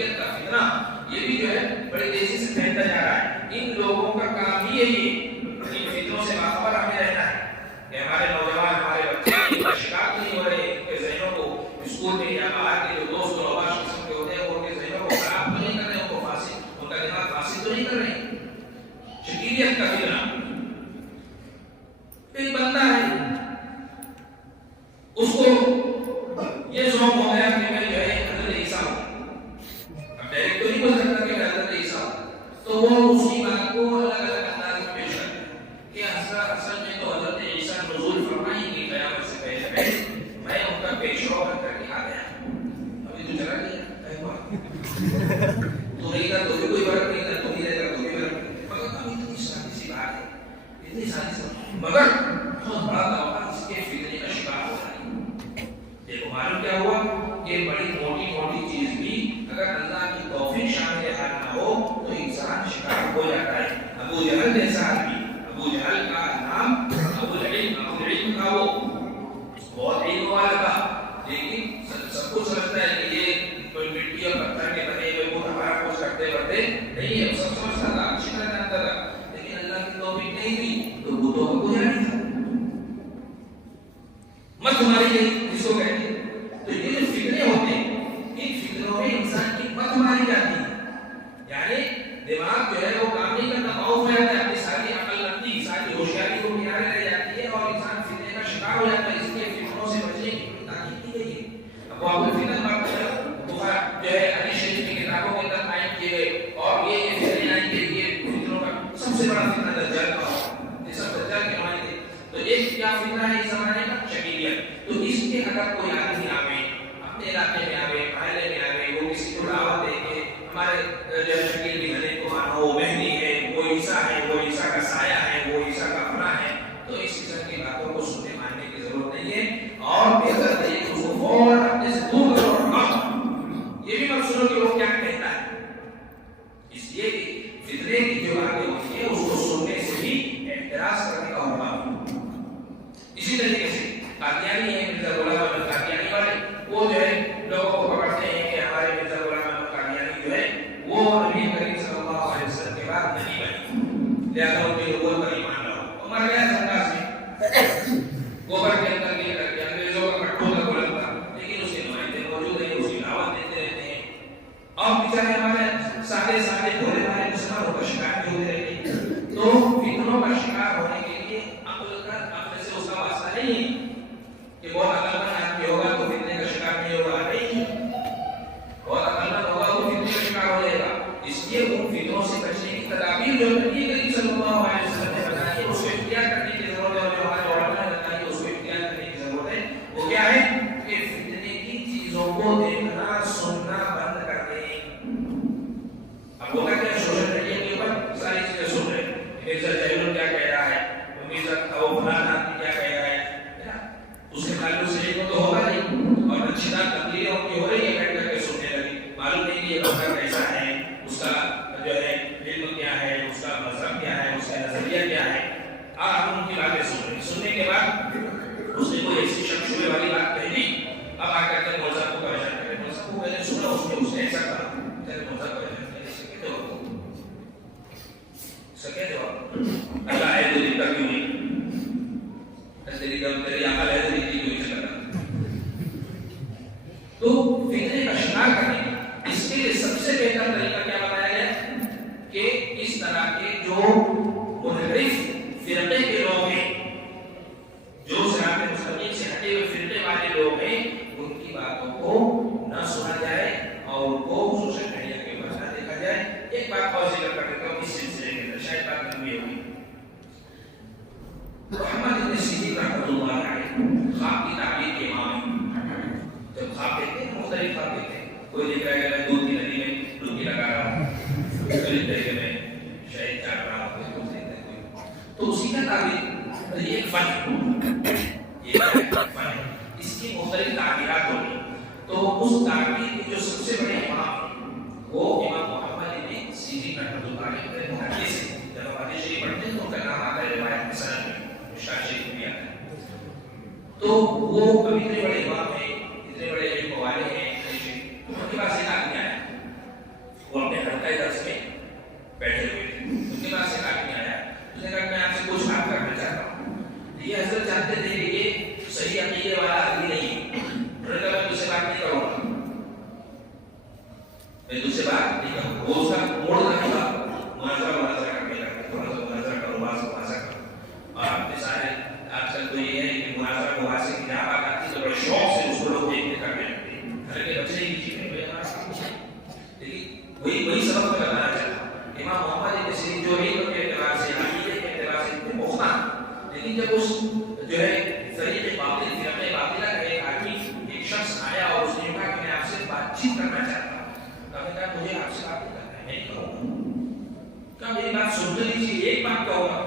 شریعت کا فتنہ یہ بھی جو ہے بڑی تیزی سے پھیلتا جا رہا ہے. ان لوگوں کا کام ہی یہی ہے ان فتنوں سے باخبر ہمیں رہنا ہے کہ ہمارے نوجوان ہمارے بچے ان کا شکار نہیں ہو رہے, ان کے ذہنوں کو اسکول میں یا باہر کے جو دوست و احباب قسم کے ہوتے ہیں وہ ان کے ذہنوں کو خراب تو نہیں کر رہے, ان کو فاسد, ان کا دماغ فاسد تو نہیں کر رہے. شکیلیت کا فتنہ, ایک بندہ ہے اس کو یہ ذوق ہو گیا کہ میں جو ہے حضرت عیسیٰ ہوں, اب ڈائریکٹ تو نہیں بول سکتا کہ میں حضرت عیسیٰ ہوں, تو وہ اسی بات کو الگ الگ انداز میں پیش کرتا ہے کہ حضرت اصل میں تو حضرت عیسیٰ نزول فرمائیں گے قیامت سے پہلے میں ان کا پیشوا بن کر کے آ گیا, ابھی تو چلا گیا تو نہیں تھا تو بھی کوئی فرق نہیں تھا, تو نہیں رہتا تو بھی فرق نہیں, مگر ابھی اتنی سادی سی بات ہے, اتنی سادی سی, مگر بہت بڑا دعویٰ اس کے فتنے کا شکار ہو جائے. دیکھو معلوم کیا ہوا کہ بڑی موٹی موٹی چیز بھی اگر اللہ کی توفیق شامل حال نہ ہو تو انسان شکار ہو جاتا ہے. ابو جہل جیسا آدمی, ابو جہل کا نام ابو العلم تھا, وہ بہت علم والا تھا, لیکن سب کو سمجھتا ہے کہ یہ کوئی مٹی اور پتھر کے بنے ہوئے وہ ہمارا کچھ کرتے بڑھتے نہیں ہے, سب سمجھتا تھا, اچھی طرح جانتا تھا, لیکن اللہ کی توفیق نہیں تھی تو وہ تو ابو جہل تھا. مت تمہاری گئی جس کو کہتے ہیں. تو یہ جو فتنے ہوتے ہیں ان فتنوں میں انسان کی مت ماری جاتی ہے, یعنی دماغ جو ہے وہ کام نہیں کرتا, معاف ہو جاتا ہے, اپنی ساری عقل مندی ساری ہوشیاری کو کنارے رہ جاتی ہے اور انسان فتنے کا شکار ہو جاتا ہے. اس لیے فتنوں سے بچنے کی تاکید کی گئی ہے. اب وہ فتن بات جو ہے حدیث شریف کی کتابوں کے اندر قائم کیے گئے اور یہ فتنے آئیں گے, یہ فتنوں کا سب سے بڑا فتنہ دجال کا ہوگا, یہ سب دجال کے نمائندے. تو ایک کیا فتنہ ہے اس زمانے کا, شکیلیت. تو اس کے اگر کوئی آدمی آوے اپنے علاقے میں آوے, محلے میں آوے, وہ کسی کو دعوت دے کے ہمارے جو شکیل بھی گھنے کو مانو, وہ مہدی ہے, وہ عیسیٰ ہے, وہ عیسیٰ کا سایہ ہے, وہ عیسیٰ کا اپنا ہے, تو اس قسم کی باتوں کو سننے ماننے کی ضرورت نہیں ہے. اور بہتر ہے کہ اس کو فوراً اپنے سے دور کرو, یہ بھی مت سنو کہ وہ کیا کہتا ہے, اس لیے کہ فتنے کی جو باتیں ہوتی ہیں اس کو سننے سے بھی اعتراض کرنے کا ہوگا. اسی طریقے سے قادیانی ہے, مرزا غلام احمد قادیانی والے, وہ جو ہے لوگوں کو پکڑتے ہیں کہ ہمارے مرزا غلام احمد قادیانی جو ہے وہ نبی کریم صلی اللہ علیہ وسلم کے بعد نہیں بنے, لہذا ان کی نبوت پر ایمان لاؤ. مر گیا سنداس میں گوبر کے اندر لے کر کے, انگریزوں کا کٹھوں کا بلند تھا, لیکن اس کے نمائندے موجود ہیں, اس کی دعوت دیتے رہتے ہیں, اور بیچارے ہمارے سادے سادے بھولے بھالے مسلمانوں کا شکار بھی ہوتے رہتے ہیں. تو فتنوں کا شکار ہونے کے لیے عقل سے اس کا واسطہ نہیں ہے کہ بہت عقلمند آدمی ہوگا تو فتنے کا شکار نہیں ہوگا, نہیں, بہت عقلمند ہوگا وہ فتنے کا شکار ہو جائے گا. اس لیے ان فتنوں سے بچنے کی تدابیر جو نبی کریم صلی اللہ علیہ وسلم نے بتائی اس کو اختیار کرنے کی ضرورت ہے, اور جو ہمارے علماء نے بتائی اس کو اختیار کرنے کی ضرورت ہے. وہ کیا ہے کہ فتنے کی چیزوں کو دیکھنا سننا بند کر دیں. اب ہوتا کیا, سوشل میڈیا کے اوپر ساری چیزیں سن رہے ہیں, مرزا جیلون کیا کہہ رہا ہے, مرزا فلانا کیا کہہ رہا ہے, اس کے تعلق سے ایک تو ہوگا نہیں, اور اچھی طرح تقریریں ان کی ہو رہی ہے, بیٹھ کر کے سننے لگی, معلوم نہیں کہ یہ بندہ کیسا ہے, اس کا جو ہے علم کیا ہے, اس کا مذہب کیا ہے, اس کا نظریہ کیا ہے. ہم ان کی باتیں سن رہے ہیں, سننے کے بعد اس نے کوئی ایسی شبشبے والی بات کہہ دی, اب آ کر کے مولوی صاحب کو پریشان کرے, مولوی صاحب کو میں نے سنا اس نے ایسا کہا, تیرے مولوی صاحب پریشان سکے جو اللہ ہے تو دکھتا کیوں نہیں, تیری عقل ہے تو دکھتی کیوں نہیں کرتا. تو فتنے کا شکار کرنے اس کے لیے سب سے بہتر طریقہ کیا بتایا گیا کہ اس طرح کے جو منحرف فرقے کے لوگ ہیں, جو صراط مستقیم سے ہٹے ہوئے فرقے والے لوگ ہیں, ان کی باتوں کو نہ سنا جائے اور ان کو سوشل میڈیا کے اوپر نہ دیکھا جائے. ایک بات اور ذکر کر دیتا ہوں اس سلسلے کے اندر, شاید بات لمبی ہوگی. محمد ابن سیرین رحمۃ اللہ علیہ خواب کی تعبیر کے امام ہیں. جب خواب دیکھتے ہیں مختلف خواب دیکھتے ہیں, کوئی دیکھ رہا ہے کہ میں دودھ کی ندی میں ڈبکی لگا رہا ہوں, کوئی دیکھ کہ میں شہد چاٹ رہا ہوں, کوئی کچھ دیکھتا ہے کوئی, تو اسی کا تعبیر یہ ایک فن ہے, یہ ایک فن ہے, اس کی مختلف تعبیرات ہوگی. تو اس تعبیر کے جو سب سے بڑے امام ہیں وہ امام محمد ابن سیرین رحمۃ اللہ علیہ محدث ہیں. جب ہم حدیث شریف پڑھتے ہیں تو ان کا نام آتا ہے روایت میں سند میں, مشکات شریف میں آتا ہے. تو وہ اتنے بڑے امام ہیں, اتنے بڑے علم والے ہیں, ان کے پاس ایک آدمی آیا جانتے تھے کہ یہ صحیح عقیدے والا آدمی نہیں ہے، انہوں نے کہا میں تجھ سے بات نہیں کروں گا، میں تجھ سے بات نہیں کروں گا. وہ اس کا موڑ نہ تھا، مناظرہ کر کے رکھتے، تھوڑا سا مناظرہ کرو، بات کو بازا کرو. اور اپنے سارے آج کل تو یہ ہے کہ مناظرہ کو وہاں سے کی جہاں بات آتی ہے تو بڑے شوق سے اس کو لوگ دیکھنے کرنے لگتے ہیں. حالانکہ بچے کی چیزیں لیکن وہی سبق میں بتانا چاہتا ہوں. امام محمد ابن سیرین جو علم کے اعتبار سے، عقیدے کے اعتبار سے اتنے پختہ، لیکن جب اس جو ہے طریق باطل، فرقہ باطلہ کا ایک آدمی، ایک شخص آیا اور اس نے کہا کہ میں آپ سے بات چیت کرنا چاہتا ہوں، تو آپ نے کہا مجھے آپ سے بات نہیں کرنا ہے، میں نہیں کروں گا. کہا میری بات سن تو لیجیے، ایک بات کہو گا،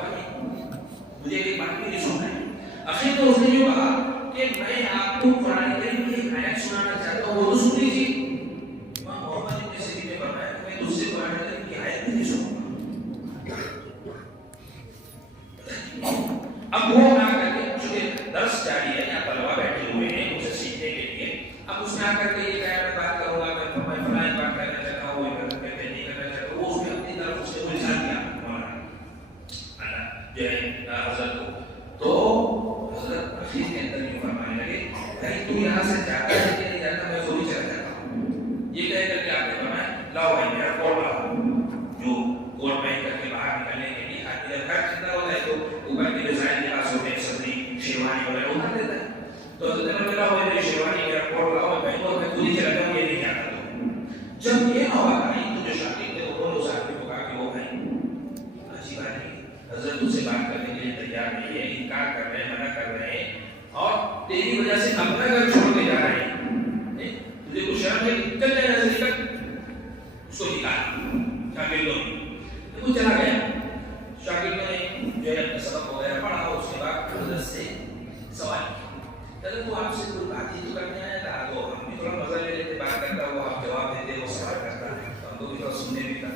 مجھے ایک بات بھی نہیں سننا ہے. آخر تو اس نے جو کہا کہ میں آپ کو قرآن کریم کی ایک آیت سنانا چاہتا ہوں، وہ تو سن لیجیے. امام محمد ابن سیرین نے فرمایا کہ میں تجھ سے قرآن کریم کی آیت نہیں سنوں گا. اب وہ آ کر کے چونکہ درس جاری ہے، یہاں طلبا بیٹھے ہوئے ہیں اسے سیکھنے کے لیے، اب اس نے آ کر کے یہ کہا میں بات کروں گا، میں فلاں بات کرنا چاہتا ہوں، وہ کہتے نہیں کرنا چاہتا. وہ اس نے اپنی طرف اس نے الجھا دیا جو ہے حضرت کو. تو حضرت مسجد کے اندر یہ فرمانے لگے کہیں تو یہاں سے جاتا ہے کہ نہیں جاتا، میں ضرور چلا جاتا ہوں. یہ کہہ کر کے آپ نے فرمایا لاؤ بھائی میرا کوٹ لاؤ. جو کوٹ پہن کر کے باہر نکلنے کے لیے ادھر گھر کتنا ہوتا ہے تو اوپر کے جو سائڈ لباس ہوتے ہیں، صدری شیروانی وغیرہ اتار دیتا ہے. تو حضرت نے بولا لاؤ میری شیروانی میرا کوٹ لاؤ، میں پہنوں، میں خود ہی چلا جاؤں، یہ نہیں جاتا. تو جب یہ آواز آئی تو جو شاگرد تھے انہوں نے اس آدمی کو کہا کہ وہ بھائی اچھی بات نہیں، حضرت تجھ سے بات کرنے کے لیے تیار نہیں ہے، انکار کر رہے ہیں، منع کر رہے ہیں، اور تیری وجہ سے اپنا گھر چھوڑ کے جا رہے ہیں. تجھے کچھ شرم ہے؟ چل جائے نظر نکل. اس کو نکالا شاگردوں نے، وہ چلا گیا. شاگردوں نے جو ہے اپنا سبق وغیرہ پڑھا، اس کے بعد حضرت سے سوال کیا، حضرت وہ آپ سے کوئی بات ہی تو کرنے آیا تھا، تو ہم بھی تھوڑا مزہ لے لیتے، بات کرتا وہ آپ جواب دیتے، وہ سوال کرتا تو ہم کو بھی تھوڑا سننے بھی تھا.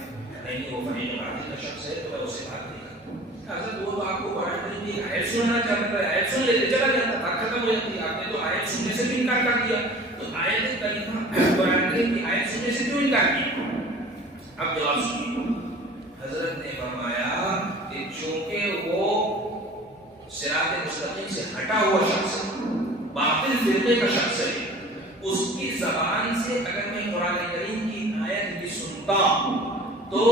نہیں وہ فریق باطل کا شخص ہے تو میں اسے بات نہیں کرتا. حضرت وہ تو آپ کو قرآن کریم کی آیت سنانا چاہتا تھا، آیت سن لیتے چلا جاتا، بات ختم ہو جاتی. آپ نے تو آیت سننے سے بھی انکار کر دیا، تو آیت کریمہ قرآن کریم کی آیت سننے سے کیوں انکار کیا؟ اب جواب سنیے. حضرت نے فرمایا کہ چونکہ وہ صراط مستقیم سے ہٹا ہوا شخص ہے، باطل فرقے کا شخص ہے، اس کی زبان سے اگر میں قرآن کریم کی آیت بھی سنتا تو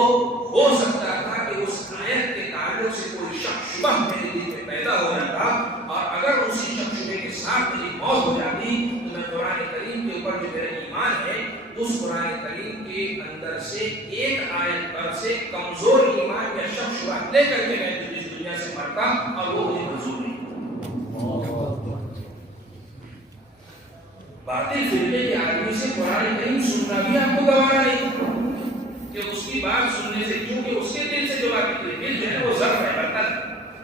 ہو سکتا تھا کہ اس آیت کے تعلق سے کوئی شک شبہ میرے دل میں پیدا ہو جاتا، اور اگر اسی شک شبہ کے ساتھ میری موت ہو جاتی تو میں قرآن کریم کے اوپر جو میرا ایمان ہے اس قرآن کریم کے اندر سے ایک آیت پر سے کمزور ایمان یا شک شبہ لے کر کے میں اس دنیا سے مرتا، اور وہ مجھے منظور نہیں. باطل فرقے کے آدمی سے قرآن کریم سننا بھی آپ کو گوارا نہیں کہ اس کی بات سننے سے، کیونکہ اس کے دل سے جو بات نکلے، دل جو ہے وہ ظرف ہے، برتن،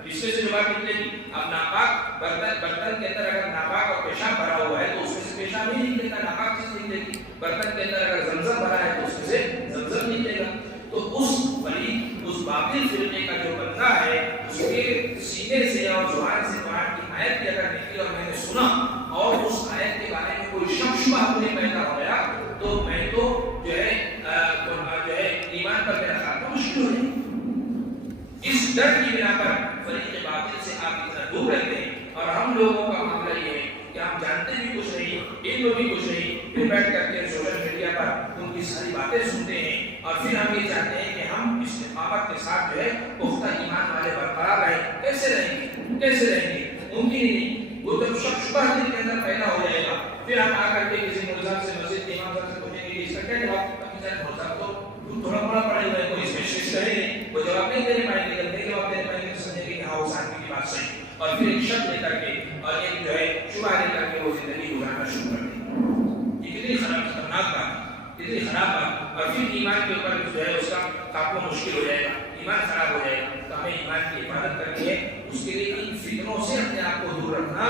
اس میں سے جو بات نکلے گی. اب ناپاک برتن کے اندر اگر ناپاک اور پیشاب بھرا ہوا ہے تو اس میں سے پیشاب نہیں نکلے گا، ناپاک چیز نکلے گی. برتن کے اندر اگر زمزم بھرا ہے تو اس میں سے زمزم نکلے گا. تو اس فریق، اس باطل فرقے کا جو بندہ ہے، اس کے سینے سے اور زبان سے قرآن کی آیت کی اگر نکلی اور میں نے سنا اور اس آیت کے بارے میں کوئی شک شبہ اپنے پیدا ہو گیا تو میں تو جو ہے ایمان پر میرا خاتمہ مشکل ہو جائے. اس ڈر کی بنا پر فریق باطل سے آپ اتنا دور رہتے ہیں. اور ہم لوگوں کا معاملہ یہ ہے کہ ہم جانتے بھی کچھ نہیں، علم بھی کچھ نہیں، پھر بیٹھ کر کے سوشل میڈیا پر ان کی ساری باتیں سنتے ہیں، اور پھر ہم یہ چاہتے ہیں کہ ہم استقامت کے ساتھ جو ہے پختہ ایمان والے برقرار رہیں. کیسے رہیں گے؟ کیسے رہیں گے؟ ممکن ہی نہیں. وہ جب شک شبہ دل کے اندر پیدا ہو جائے گا، پھر ہم آ کر کے کسی ملزم سے، مسجد کے امام صاحب سے پوچھیں گے اس کا کیا جواب؟ ملزم تو تھوڑا بڑا پڑے ہوئے، کوئی اسپیشلسٹ ہے نہیں، وہ جواب نہیں دینے پائیں گے. جب نہیں جواب دینے پائیں گے تو سمجھیں گے کہ ہاں اس آدمی کی بات صحیح، اور پھر ایک شک لے کر کے اور ایک جو ہے شبہ لے کر کے وہ زندگی گزارنا شروع کر دیں. یہ کتنی خطرناک بات، کتنی خراب بات. اور پھر ایمان کے اوپر جو ہے اس کا خاتمہ مشکل ہو جائے گا، ایمان خراب ہو جائے گا. تو ہمیں ایمان کی حفاظت کرنی ہے. اس کے لیے ان فتنوں سے اپنے آپ کو دور رکھنا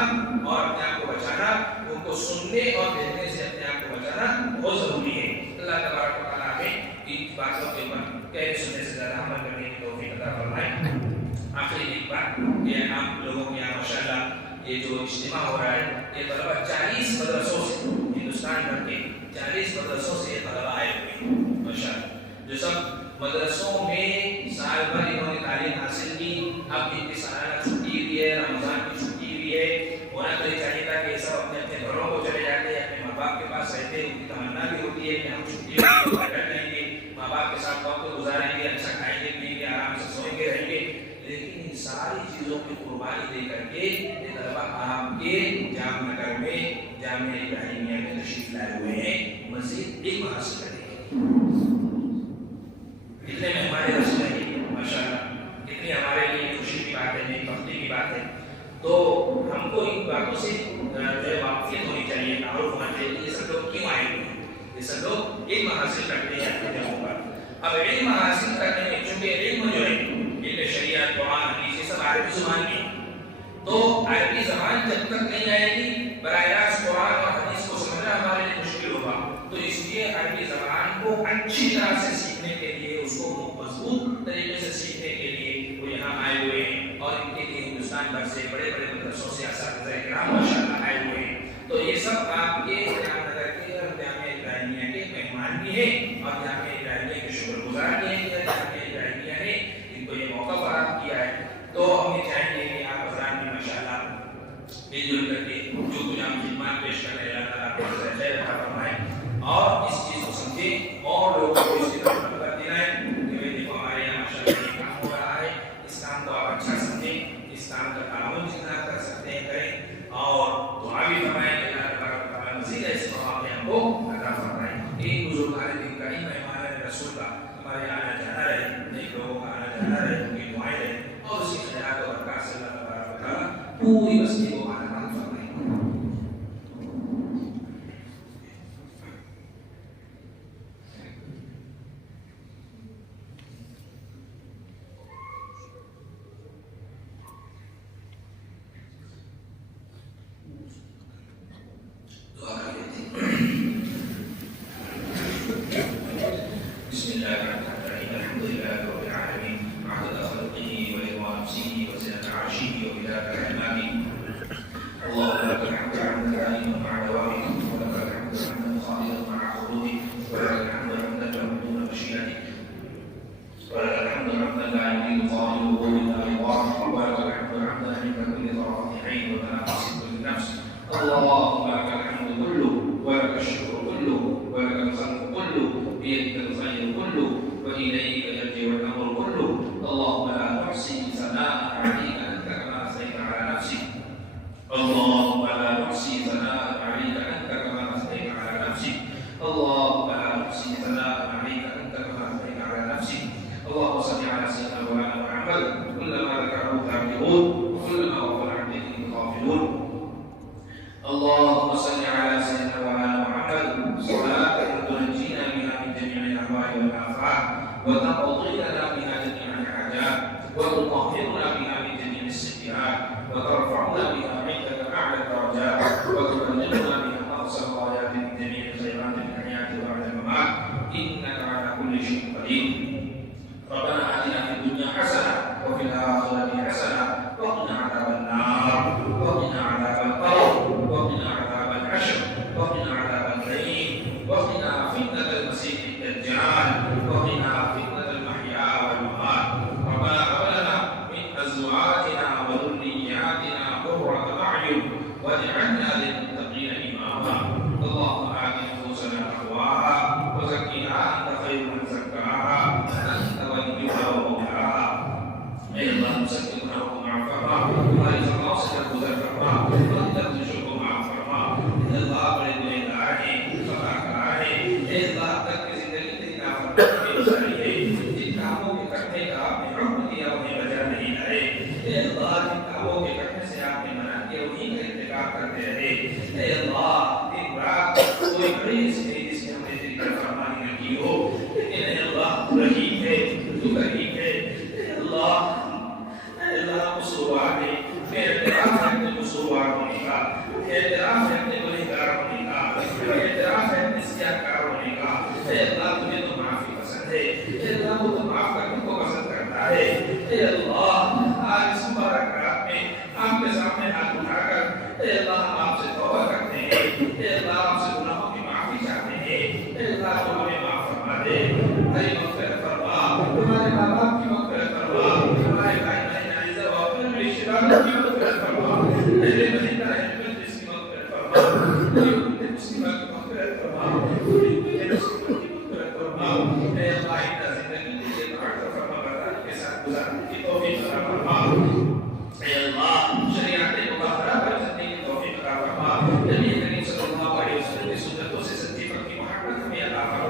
اور اپنے آپ کو بچانا، ان کو سننے اور دیکھنے سے اپنے آپ کو بچانا بہت ضروری ہے. اللہ تبارک و تعالیٰ ہمیں ان باتوں کے اوپر کہنے سننے سے زیادہ عمل کرنے کی توفیق عطا فرمائے. آخری ایک بات یہ آپ لوگوں کے یہاں ماشاءاللہ یہ جو اجتماع ہو رہا ہے، یہ طلبہ 40 مدرسوں سے، ہندوستان بھر کے 40 مدرسوں سے یہ طلبہ آئے ہوئے ہیں ماشاءاللہ، جو سب مدرسوں میں سال بھر انہوں نے تعلیم حاصل کی. اب ان کی سالانہ چھٹی ہوئی ہے، رمضان کی چھٹی ہوئی ہے، ہوتی ہے کہ ہم چھٹیوں میں بیٹھ جائیں گے، ماں باپ کے ساتھ وقت گزاریں گے، اچھا کھائیں گے پیئیں گے، آرام سے سوئیں گے رہیں گے، لیکن ان ساری چیزوں کی قربانی دے کر کے یہ طلبہ آپ کے جام نگر میں جامعہ ابراہیمیہ میں تشریف لائے ہوئے ہیں مزید علم حاصل کرنے کے اتنے میں ہمارے رسول ہیں ماشاء اللہ، اتنی ہمارے لیے خوشی کی بات ہے، میری بختی کی بات ہے. تو ہم کو ان باتوں سے واقفیت ہونی چاہیے، تعارف ہونا چاہیے یہ سب لوگ کیوں آئے ہوئے ہیں، یہ سب لوگ علم حاصل کرتے ہیں اپنے جگہوں پر. اب علم حاصل کرنے میں چونکہ علم جو ہے علم شریعت قرآن حدیث یہ سب عربی زبان میں، تو عربی زبان جب تک نہیں آئے گی براہ راست قرآن اور حدیث کو سمجھنا ہمارے لیے مشکل ہوگا. تو اس لیے عربی زبان کو اچھی طرح سے سیکھنے کے لیے، اس کو مضبوط طریقے سے سیکھنے کے لیے وہ یہاں آئے ہوئے ہیں، اور ان کے لیے ہندوستان بھر سے بڑے بڑے مدرسوں سے اساتذہ کرام ماشاءاللہ آئے ہوئے ہیں. تو یہ سب آپ کے جام نگر کے اور جامعہ ابراہیمیہ کے مہمان بھی ہیں، اور جامعہ ابراہیمیہ کے شکر گزار بھی ہیں کہ جامعہ ابراہیمیہ نے ان کو یہ موقع فراہم کیا ہے. تو ہم یہ چاہیں گے کہ آپ حضرات بھی ماشاءاللہ مل جل کر کے جو کچھ ہم خدمات پیش کر رہے ہیں اللہ تعالیٰ آپ کو خیر عطا فرمائے، اور اس چیز کو سمجھیں اور لوگوں کو اس کی طرف مدد دلائیں کہ دیکھو ہمارے یہاں ماشاءاللہ یہ کام ہو رہا ہے، اس کام کو آپ اچھا سمجھیں، اس کام کا تعاون جتنا کر سکتے ہیں کریں، اور دعا بھی فرمائیں کہ اللہ تبارک و تعالیٰ مزید ایسے مواقع ہم کو عطا فرمائے. ایک بزرگان دین کا ہی مہمان رسول کا ہمارے آنا جانا رہے، نیک لوگوں کا آنا جانا رہے، ان کی دعائیں رہے، اور اسی خیرات و برکات سے اللہ تبارک و تعالیٰ پوری بستی کو آنا فرمائے.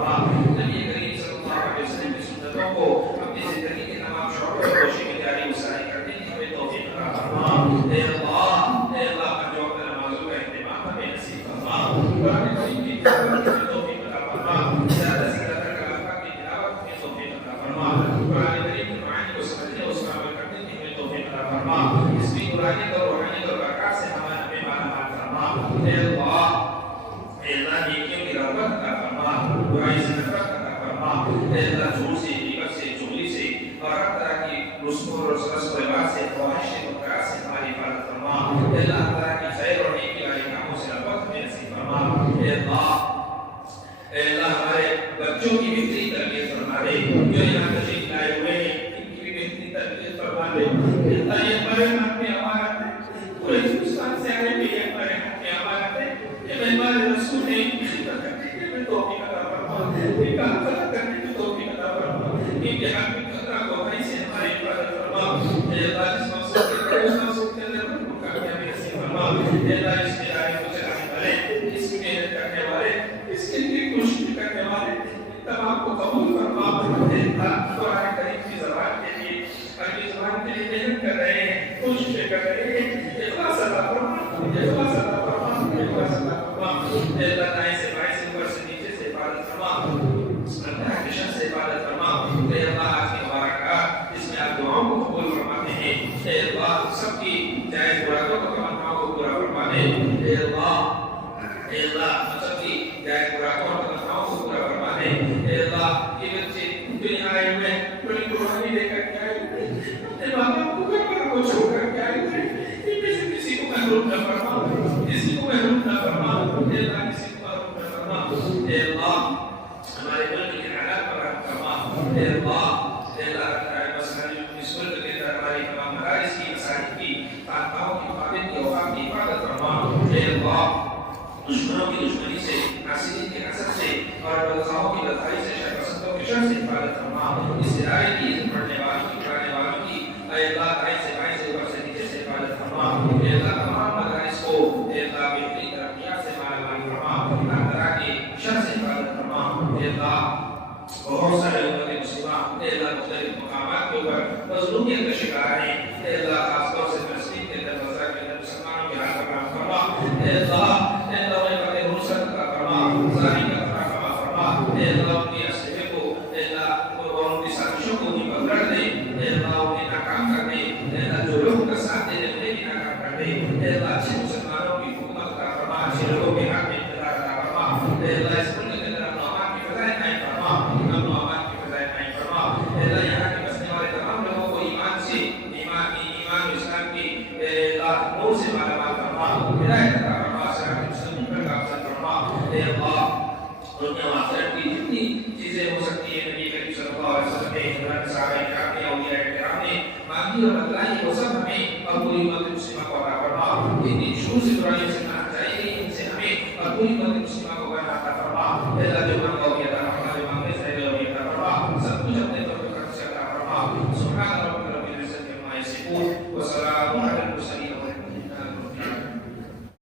فرما. نبی کریم صلی اللہ علیہ وسلم کی سنتوں کو اپنی زندگی کے تمام شعبوں میں روشنی میں جاری و ساری کرنے کی ہمیں توفیق عطا فرما. اے اللہ جو اپنے نمازوں کا اہتمام ہمیں نصیب فرما. قرآن کریم کی تلاوت ہمیں توفیق عطا فرما. زیادہ سے زیادہ کلام پاک کی تلاوت ہمیں توفیق عطا فرما. قرآن کریم کے معنی کو سمجھنے اور اس پر عمل کرنے کی ہمیں توفیق عطا فرما. اس کی قرآنی اور روحانی اور برکات سے ہمیں مالا مال فرما. اے اللہ نیکیوں کی رغبت عطا فرما. برائی سے نفرت عطا فرما. اے اللہ جھوٹ سے، غیبت سے، چغلی سے اور ہر طرح کی رسوم اور رسم و رواج سے، خواہش سے، منکرات سے ہماری حفاظت فرما. اے اللہ ہر طرح کی خیر اور نیکی والے کاموں سے رغبت ہمیں نصیب فرما. اے اللہ ہمارے بچوں کی بہترین تربیت فرما دے. جو یہاں تشریف لائے ہوئے ہیں ان کی بھی بہترین تربیت فرما دے. اے اللہ یہ ہمارے ہاتھ میں امانت ہے. پورے ہندوستان سے آنے کے لیے ہمارے ہاتھ میں امانت ہے. یہ مہمان رسول نے ان کی خدمت کرنے کی ہمیں توفیق عطا فرما. ان کا حفاظت کرنے کی توفیق عطا فرما. ان کے حق میں خطرہ گوہری سے ہماری حفاظت فرما. اے اللہ جس مقصد کے کرے اس مقصد کے اندر ان کو کامیابی نصیب فرما. اے اللہ اس ادارے کو چلانے والے، اس کی محنت کرنے والے، اس کے لیے کوشش کرنے والے تمام کو قبول فرما. اے اللہ قرآن کریم کی زبان کے لیے، عربی زبان کے لیے محنت کر رہے ہیں، کوششیں کر رہے ہیں. اخلاص عطا فرما. اخلاص عطا فرما. اخلاص عطا فرما. اے اللہ دائیں سے بائیں سے اوپر سے نیچے سے حفاظت فرما. اللہ کے شر سے حفاظت فرما. اے اللہ آج کی مبارکات جس میں آپ دعاؤں کو قبول فرماتے ہیں. اے اللہ سب کی جائز مرادوں کو تمناؤں کو پورا فرما دے. اے اللہ سب کی جائز مرادوں اور تمناؤں کو پورا فرما دے. اے اللہ یہ بچے دنیا آئے ہوئے بڑی قربانی دے کر کے آئے ہوئے، اپنے ماں باپ کو گھر پر کو چھوڑ کر کے آئے ہوئے، ان میں سے کسی کو محروم نہ فرما. کسی کو محروم نہ فرما. اے اللہ کسی کو محروم نہ فرما. اے اللہ ہمارے ملک کے حالات پر رحم فرما. اے اللہ اس ملک کے اندر ہماری تمام مدارس کی، مساجد کی، خانقاہوں کی حفاظت کی، اوقاف کی حفاظت فرما. اے اللہ دشمنوں کی دشمنی سے، حاسدین کے حسد سے اور بدخواہوں کی بدخواہی سے، شر پسندوں کے شر سے حفاظت فرما. اس ادارے کی، اس پڑھنے والوں کی، پڑھانے والوں کی اے اللہ دائیں سے بائیں سے اوپر سے نیچے سے حفاظت فرما. اے اللہ تمام مدارس کو اے اللہ بہترین ترقیات سے مالا مال فرما. ہر طرح کے شر سے حفاظت فرما. اے اللہ بہت سارے امت مسلمہ اے اللہ مختلف مقامات کے اوپر مظلومیت کا شکار ہیں. اے اللہ خاص طور سے فلسطین کے اندر، غزہ کے اندر مسلمانوں کے حال پر رحم فرما. اے اللہ انہیں فتح نصرت عطا فرما. ظالم کا خاتمہ فرما. اے اللہ ان کی